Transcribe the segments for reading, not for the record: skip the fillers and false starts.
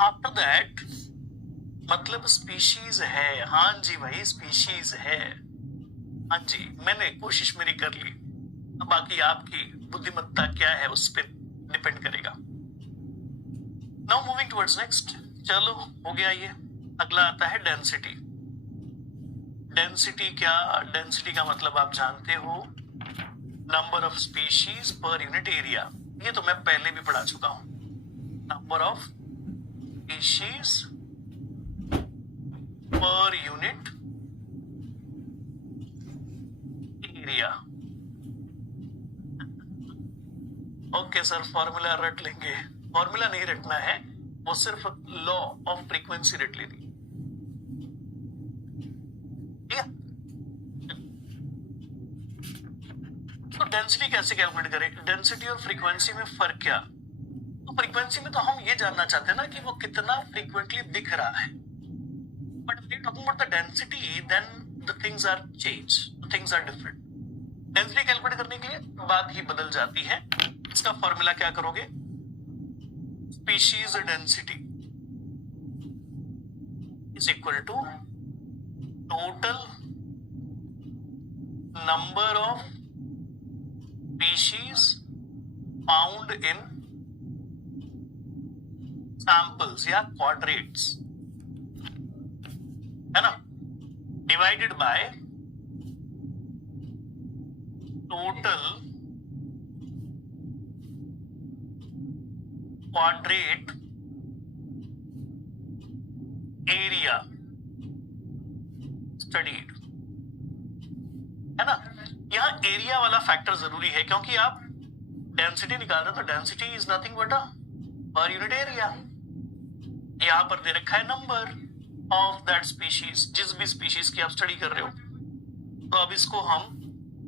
After that मतलब species है। हाँ जी भाई, स्पीशीज है। हाँ जी, मैंने कोशिश मेरी कर ली, अब बाकी आपकी बुद्धिमत्ता क्या है उस पर डिपेंड करेगा। Now moving towards next. चलो हो गया ये। अगला आता है डेंसिटी। डेंसिटी क्या? डेंसिटी का मतलब आप जानते हो, number of species per unit area. ये तो मैं पहले भी पढ़ा चुका हूं। Number of species per unit area. Okay sir, formula रट लेंगे। फॉर्मूला नहीं रटना है, वो सिर्फ लॉ ऑफ फ्रीक्वेंसी रट लेनी। तो डेंसिटी कैसे कैलकुलेट करें? डेंसिटी और फ्रीक्वेंसी में फर्क क्या? तो फ्रीक्वेंसी में तो हम ये जानना चाहते हैं ना कि वो कितना फ्रीक्वेंटली दिख रहा है, but if we're talking about the density, then the things are changed, the things are different. Density calculate करने के लिए बात ही बदल जाती है। इसका फॉर्मूला क्या करोगे? Species density is equal to total number of species found in samples या क्वाड्रेट्स, है ना, divided by total quadrat area studied, है ना। यहां एरिया वाला फैक्टर जरूरी है क्योंकि आप डेंसिटी निकाल रहे हो, तो density is nothing but a per unit area. यहां पर दे रखा है नंबर ऑफ दैट स्पीशीज, जिस भी स्पीशीज की आप स्टडी कर रहे हो। तो अब इसको हम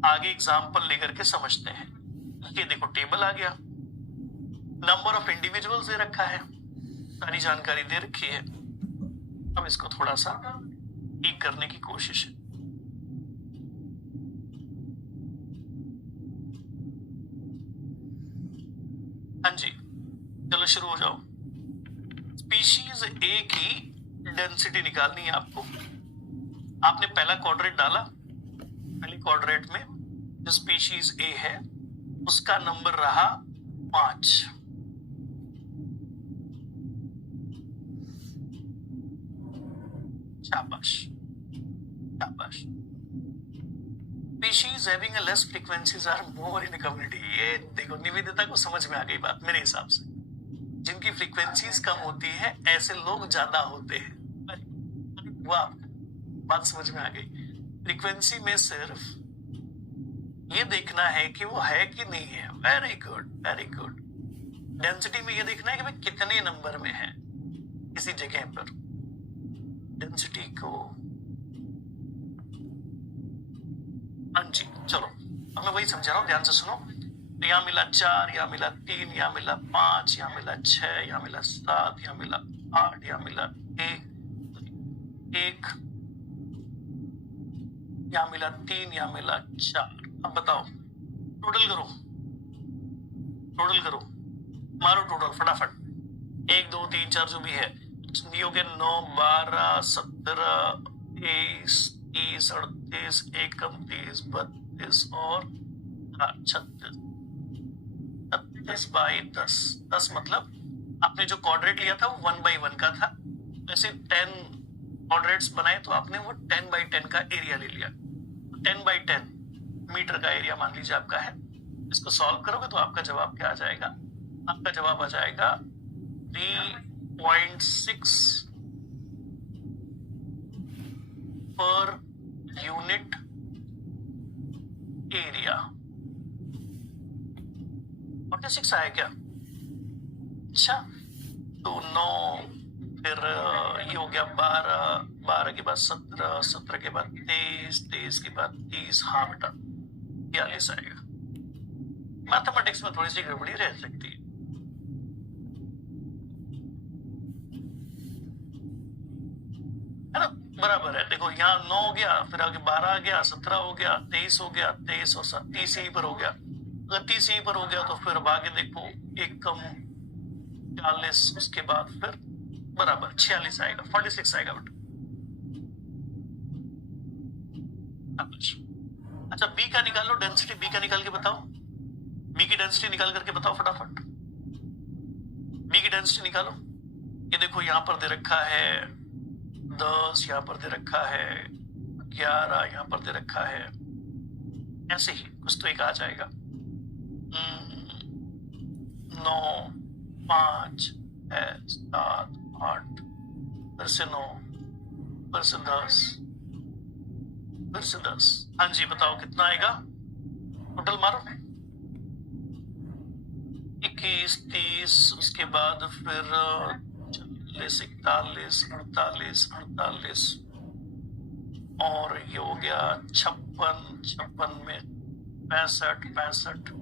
आगे एग्जांपल लेकर के समझते हैं। ये देखो टेबल आ गया, नंबर ऑफ इंडिविजुअल्स दे रखा है, सारी जानकारी दे रखी है। अब इसको थोड़ा सा ठीक करने की कोशिश है। हाँ जी, चलो शुरू हो जाओ। स्पीशीज ए की डेंसिटी निकालनी है आपको। आपने पहला क्वाड्रेट डाला, पहले क्वाड्रेट में जो स्पीशीज ए है उसका नंबर रहा 5। शाबाश शाबाश। Species having a less frequencies are more in community. ये देखो निवेदिता को समझ में आ गई बात मेरे हिसाब से। जिनकी फ्रीक्वेंसीज कम होती है ऐसे लोग ज्यादा होते हैं। वाह, बात समझ में आ गई। फ्रीक्वेंसी में सिर्फ ये देखना है कि वो है कि नहीं है। Very good very good. Density में ये देखना है कि भाई कितने नंबर में है किसी जगह पर। डेंसिटी को हाँ जी, चलो अब मैं वही समझा रहा हूँ, ध्यान से सुनो। तो यहाँ मिला 4, यहाँ मिला 3, यहाँ मिला 5, यहाँ मिला 6, यहाँ मिला 7, यहाँ मिला 8, यहाँ मिला 1, यहाँ मिला 3, यहाँ मिला 4। अब बताओ, टोटल करो, टोटल करो, मारो टोटल फटाफट। 1 2 3 4 जो भी है, ये हो गया 9 12 17 23 30 38 31 32 और 36। 36 बाई 10। 10 मतलब आपने जो क्वाड्रेट लिया था वो 1 बाई 1 का था। ऐसे 10 क्वाड्रेट्स बनाए तो आपने वो 10 बाई 10 का एरिया ले लिया। 10 बाई 10 मीटर का एरिया मान लीजिए आपका है। इसको सॉल्व करोगे तो आपका जवाब क्या आ जाएगा? आपका जवाब आ जाएगा 3.6 पर यूनिट एरिया। 46 आया क्या? अच्छा, तो 9, फिर ये हो गया 12, 12 के बाद 17, 17 के बाद 23, 23 के बाद 30। हाँ बेटा 42 आएगा। मैथमेटिक्स में थोड़ी सी गड़बड़ी रह सकती है। बराबर है। देखो यहाँ 9 हो गया, फिर आगे 12 आ गया, 17 हो गया, 23 हो गया, 23 और 30 यहीं पर हो गया। अगर 30 यहीं पर हो गया तो फिर अब आगे देखो 1 कम 40, उसके बाद फिर बराबर 46 आएगा, 46 आएगा बेटा। अच्छा बी का निकालो डेंसिटी, बी का निकाल के बताओ, बी की डेंसिटी निकाल करके बताओ फटाफट, बी की डेंसिटी निकालो। ये देखो यहां पर दे रखा है 10, यहां पर दे रखा है 11, यहां पर दे रखा है, ऐसे ही कुछ तो एक आ जाएगा। 9, 5, 6, 7, 8, फिर से 9, फिर से 10, फिर से 10। हाँ जी बताओ कितना आएगा टोटल, मारो। 21, 30, उसके बाद फिर 40, 41, 48, 48 और ये हो गया 56, 56 में 65, 65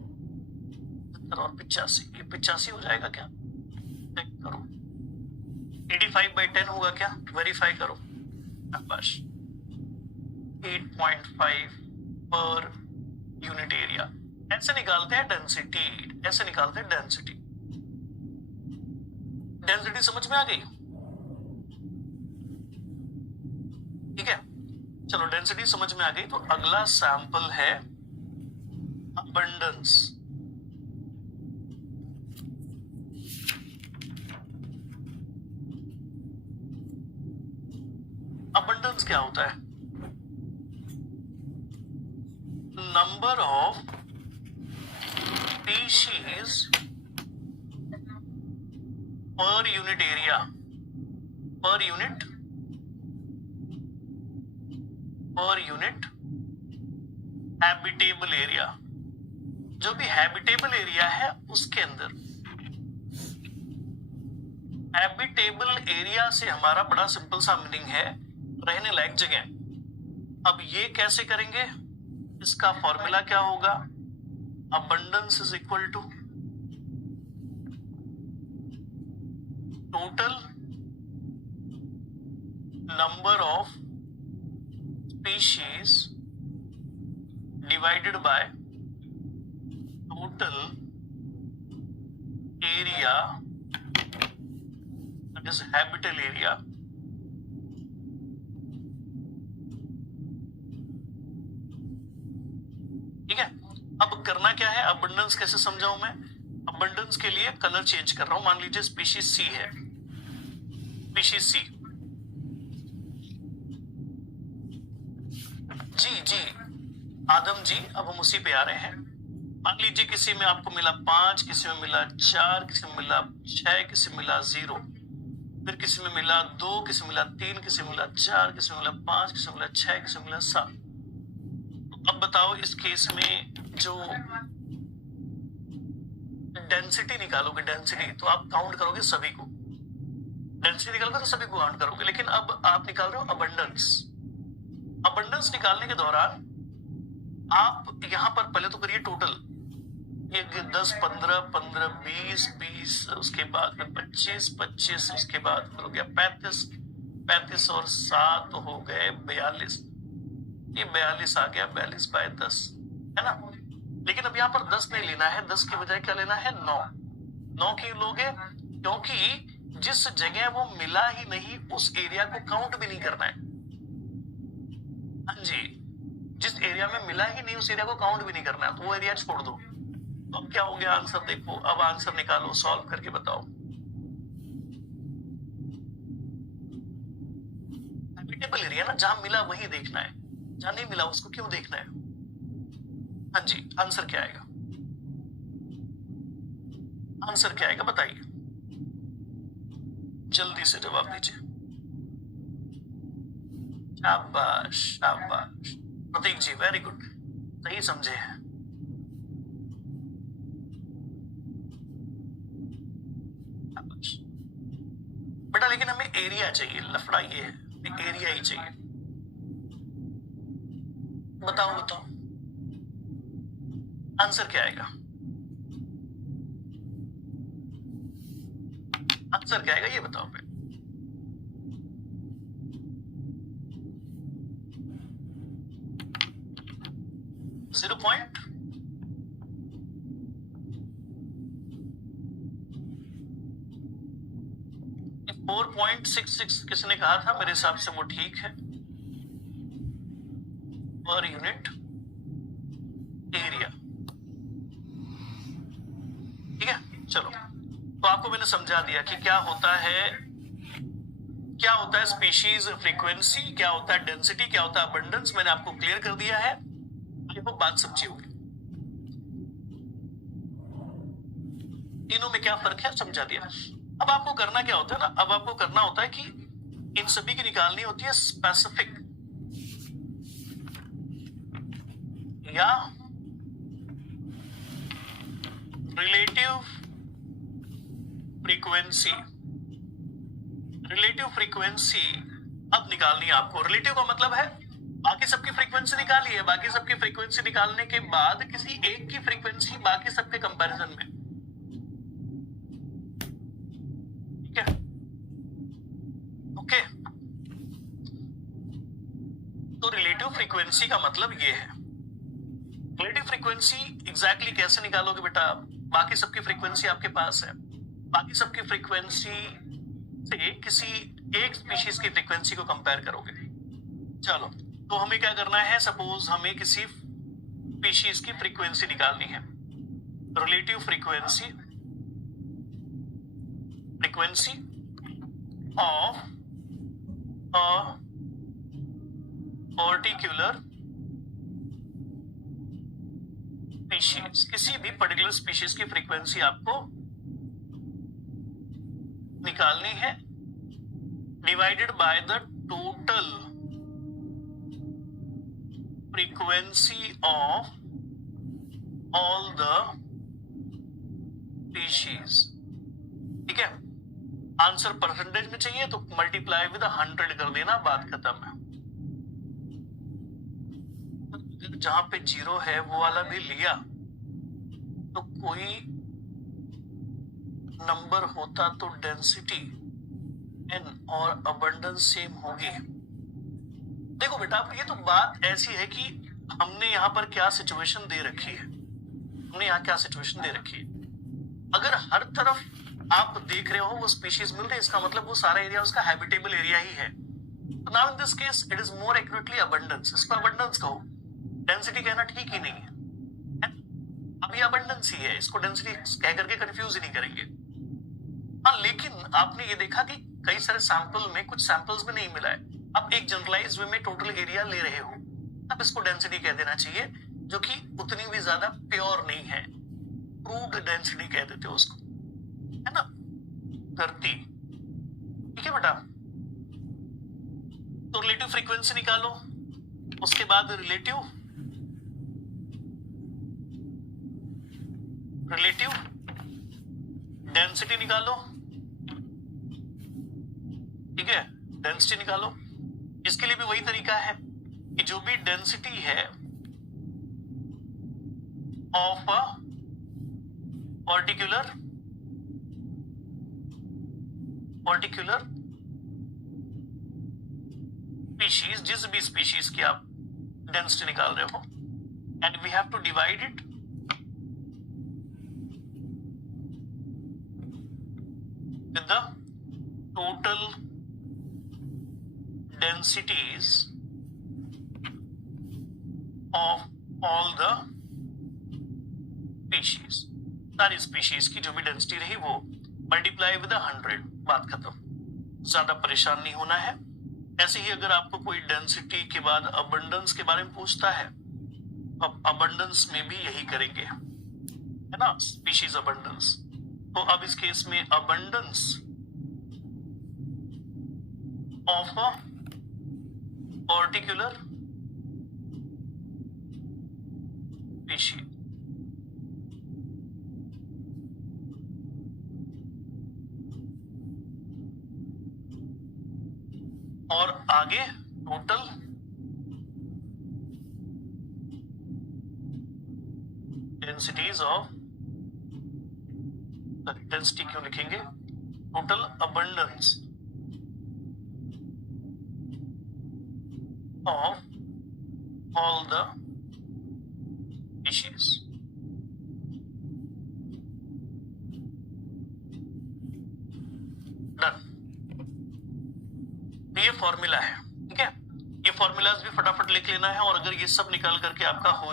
और 85, ये 85 हो जाएगा क्या, चेक करो। 85/10 होगा क्या, वेरीफाई करो। बस 8.5 पर यूनिट एरिया, ऐसे निकालते हैं डेंसिटी, ऐसे निकालते हैं डेंसिटी। डेंसिटी समझ में आ गई, ठीक है। चलो डेंसिटी समझ में आ गई, तो अगला सैंपल है अबंडेंस। अबंडेंस क्या होता है, number of species per unit area, per unit habitable area. जो भी हैबिटेबल एरिया है उसके अंदर, हैबिटेबल एरिया से हमारा बड़ा सिंपल सा मीनिंग है रहने लायक जगह। अब ये कैसे करेंगे, इसका फॉर्मूला क्या होगा, abundance is equal to total number of species divided by total area, that is habitable area, ठीक है। अब करना क्या है, अबंडेंस कैसे समझाऊं मैं, अबंडेंस के लिए कलर चेंज कर रहा हूं। मान लीजिए स्पीशीज सी है, स्पीशीज सी, जी जी आदम जी, अब हम उसी पे आ रहे हैं। मान लीजिए किसी में आपको मिला 5, किसी में मिला 4, किसी में मिला 6, किसी में मिला 0, फिर किसी में मिला 2, किसी में मिला 3, किसी में मिला 4, किसी में मिला 5, किसी में मिला 6, किसी में मिला 7। अब बताओ इस केस में जो डेंसिटी निकालोगे, डेंसिटी तो आप काउंट करोगे सभी को, डेंसिटी निकालोगे तो सभी को काउंट करोगे, लेकिन अब आप निकाल रहे हो अबंडेंस। अबंडेंस निकालने के दौरान आप यहां पर पहले तो करिए टोटल, ये 10, 15, 15, 20, 20, उसके बाद फिर 25, 25, उसके बाद फिर हो गया 35, 35 और 7 हो गए 42, ये 42 आ गया, 42/10 है ना। लेकिन अब यहाँ पर 10 नहीं लेना है, 10 की बजाय क्या लेना है, 9। 9 क्यों लोगे, क्योंकि जिस जगह वो मिला ही नहीं उस एरिया को काउंट भी नहीं करना है। हाँ जी, जिस एरिया में मिला ही नहीं उस एरिया को काउंट भी नहीं करना है, तो वो एरिया छोड़ दो। तो अब क्या हो गया आंसर, देखो अब आंसर निकालो, सॉल्व करके बताओ। हैबिटेबल एरिया ना, जहां मिला वही देखना है, जहां नहीं मिला उसको क्यों देखना है। हाँ जी, आंसर क्या आएगा, आंसर क्या आएगा बताइए, जल्दी से जवाब दीजिए। शाबाश शाबाश प्रतीक जी, वेरी गुड, सही समझे हैं। बेटा लेकिन हमें एरिया चाहिए, लफड़ा ये है, एरिया ही चाहिए। बताओ बताओ आंसर क्या आएगा, आंसर क्या आएगा ये बताओ पे। जीरो पॉइंट 4 4.66 किसने कहा था, मेरे हिसाब से वो ठीक है, पर यूनिट एरिया। ठीक है, चलो तो आपको मैंने समझा दिया कि क्या होता है स्पीशीज फ्रीक्वेंसी, क्या होता है डेंसिटी, क्या होता है अबंडेंस, मैंने आपको क्लियर कर दिया है। वो बात समझी होगी, तीनों में क्या फर्क है समझा दिया। अब आपको करना क्या होता है ना, अब आपको करना होता है कि इन सभी की निकालनी होती है स्पेसिफिक या रिलेटिव फ्रीक्वेंसी। रिलेटिव फ्रीक्वेंसी अब निकालनी है आपको। रिलेटिव का मतलब है बाकी सबकी फ्रीक्वेंसी निकाली है, बाकी सबकी फ्रीक्वेंसी निकालने के बाद किसी एक की फ्रीक्वेंसी बाकी सबके कंपैरिजन में। ठीक है, ओके। तो रिलेटिव फ्रीक्वेंसी का मतलब ये है। रिलेटिव फ्रीक्वेंसी एग्जैक्टली कैसे निकालोगे बेटा, बाकी सबकी फ्रीक्वेंसी आपके पास है, बाकी सबकी फ्रीक्वेंसी से किसी एक स्पीशीज की फ्रीक्वेंसी को कंपेयर करोगे। चलो तो हमें क्या करना है, सपोज हमें किसी स्पीशीज की फ्रीक्वेंसी निकालनी है। Relative frequency of a particular species, किसी भी पर्टिकुलर स्पीशीज की फ्रीक्वेंसी आपको निकालनी है, divided by the total frequency of all the species. ठीक है, आंसर परसेंटेज में चाहिए तो मल्टीप्लाई विद 100 कर देना, बात खत्म है। जहां पे 0 है वो वाला भी लिया तो कोई नंबर होता तो डेंसिटी n और अबंडेंस सेम होगी। देखो बेटा ये तो बात ऐसी है कि हमने यहाँ पर क्या सिचुएशन दे रखी है, अगर हर तरफ आप देख रहे हो वो स्पीशीज मिल रहे हैं, इसका मतलब वो सारा एरिया उसका हैबिटेबल एरिया ही है। तो now in this case it is more accurately abundance, इसको अबंडेंस कहो, डेंसिटी कहना ठीक ही नहीं है। अभी अबंडेंस ही है, इसको डेंसिटी कह करके कंफ्यूज ही नहीं करेंगे। हाँ, लेकिन आपने ये देखा कि कई सारे सैंपल में कुछ सैंपल्स में नहीं मिला है। आप एक जनरलाइज वे में टोटल एरिया ले रहे हो, अब इसको डेंसिटी कह देना चाहिए, जो कि उतनी भी ज्यादा प्योर नहीं है, प्रूव्ड डेंसिटी कह देते हो उसको, है ना, धरती। ठीक है बेटा, तो रिलेटिव फ्रीक्वेंसी निकालो, उसके बाद रिलेटिव डेंसिटी निकालो। ठीक है, डेंसिटी निकालो। इसके लिए भी वही तरीका है कि जो भी डेंसिटी है ऑफ अ पर्टिकुलर स्पीशीज, जिस भी स्पीशीज की आप डेंसिटी निकाल रहे हो, and we have to divide it with the total densities of all the species, सारी स्पीशीज की जो भी डेंसिटी रही वो मल्टीप्लाई विद 100, बात खत्म। ज्यादा परेशान नहीं होना है। ऐसे ही अगर आपको कोई डेंसिटी के बाद अबंडेंस के बारे में पूछता है, अब अबंडेंस में भी यही करेंगे, है ना, स्पीशीज अबंडेंस। तो अब इस केस में abundance of a particular species, और आगे टोटल डेंसिटीज ऑफ, डेंसिटी क्यों लिखेंगे, total abundance of all the species. Done. ये फॉर्मूला है, ठीक है। ये फॉर्मूलाज भी फटाफट लिख लेना है, और अगर ये सब निकाल करके आपका हो